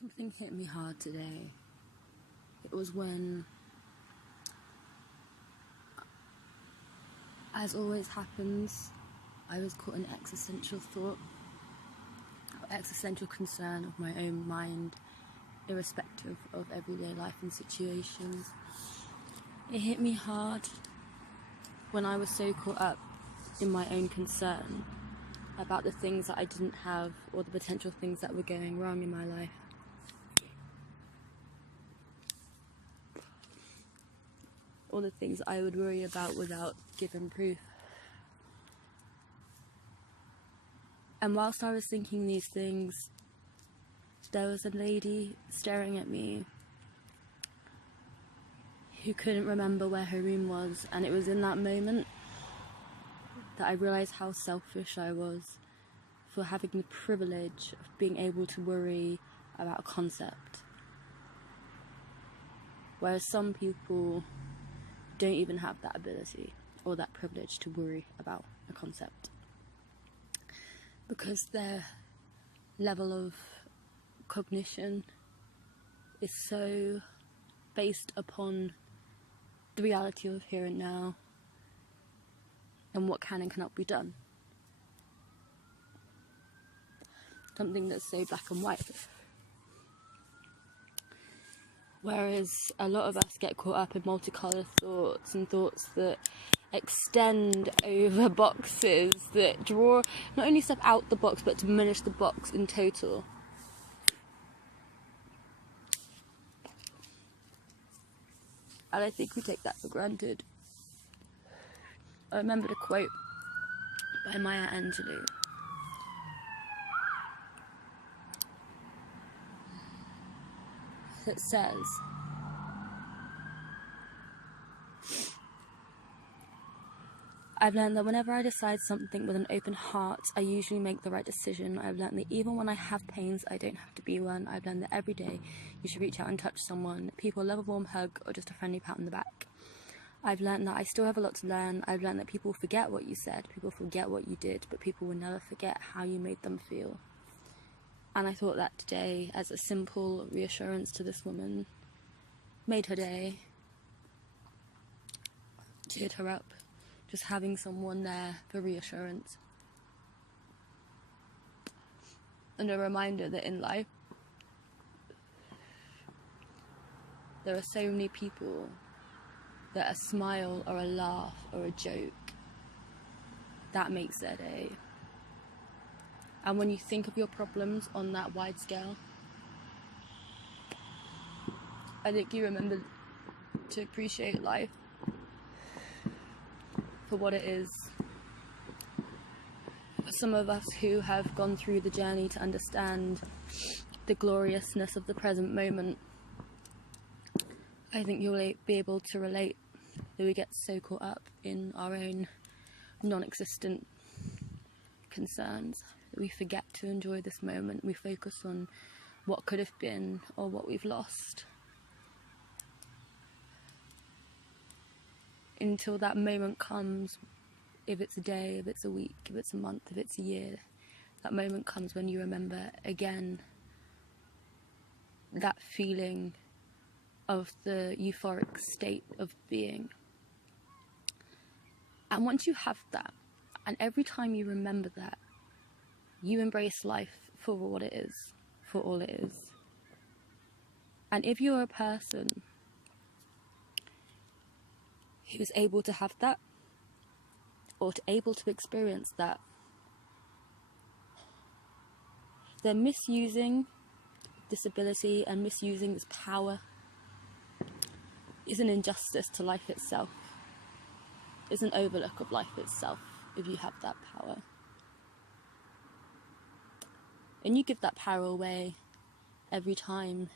Something hit me hard today. It was when, as always happens, I was caught in existential thought, or existential concern of my own mind, irrespective of everyday life and situations. It hit me hard when I was so caught up in my own concern about the things that I didn't have or the potential things that were going wrong in my life. All the things I would worry about without giving proof. And whilst I was thinking these things, there was a lady staring at me who couldn't remember where her room was, and it was in that moment that I realised how selfish I was for having the privilege of being able to worry about a concept. Whereas some people don't even have that ability or that privilege to worry about a concept, because their level of cognition is so based upon the reality of here and now and what can and cannot be done. Something that's so black and white. Whereas a lot of us get caught up in multicolored thoughts and thoughts that extend over boxes, that draw, not only step out the box, but diminish the box in total. And I think we take that for granted. I remembered a quote by Maya Angelou. That says, I've learned that whenever I decide something with an open heart, I usually make the right decision. I've learned that even when I have pains, I don't have to be one. I've learned that every day you should reach out and touch someone. People love a warm hug or just a friendly pat on the back. I've learned that I still have a lot to learn. I've learned that people forget what you said, people forget what you did, but people will never forget how you made them feel. And I thought that today, as a simple reassurance to this woman, made her day, cheered her up, just having someone there for reassurance. And a reminder that in life, there are so many people that a smile or a laugh or a joke, that makes their day. And when you think of your problems on that wide scale, I think you remember to appreciate life for what it is. For some of us who have gone through the journey to understand the gloriousness of the present moment, I think you'll be able to relate that we get so caught up in our own non-existent concerns that we forget to enjoy this moment. We focus on what could have been or what we've lost, until that moment comes, if it's a day, if it's a week, if it's a month, if it's a year, that moment comes when you remember again that feeling of the euphoric state of being. And once you have that, and every time you remember that, you embrace life for what it is, for all it is. And if you're a person who's able to have that, or able to experience that, then misusing this ability and misusing this power is an injustice to life itself. It's an overlook of life itself if you have that power. And you give that power away every time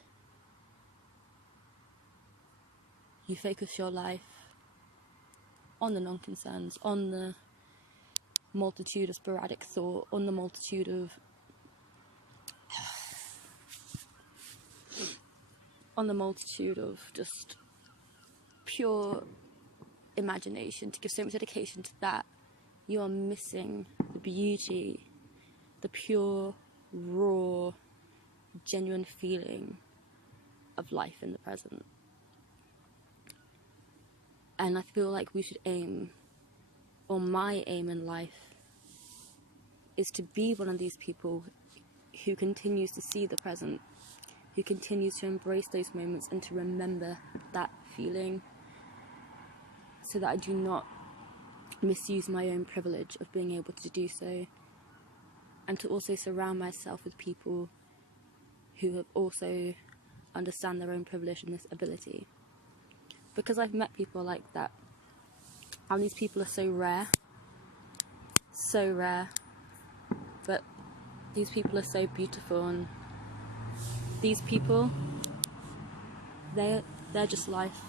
you focus your life on the non-concerns, on the multitude of sporadic thought, on the multitude of just pure imagination. To give so much dedication to that, you are missing the beauty, the pure, raw genuine feeling of life in the present. And I feel like we should aim, or my aim in life, is to be one of these people who continues to see the present, who continues to embrace those moments and to remember that feeling, so that I do not misuse my own privilege of being able to do so, and to also surround myself with people who have also understand their own privilege and this ability. Because I've met people like that, and these people are so rare, but these people are so beautiful, and these people, they're just life.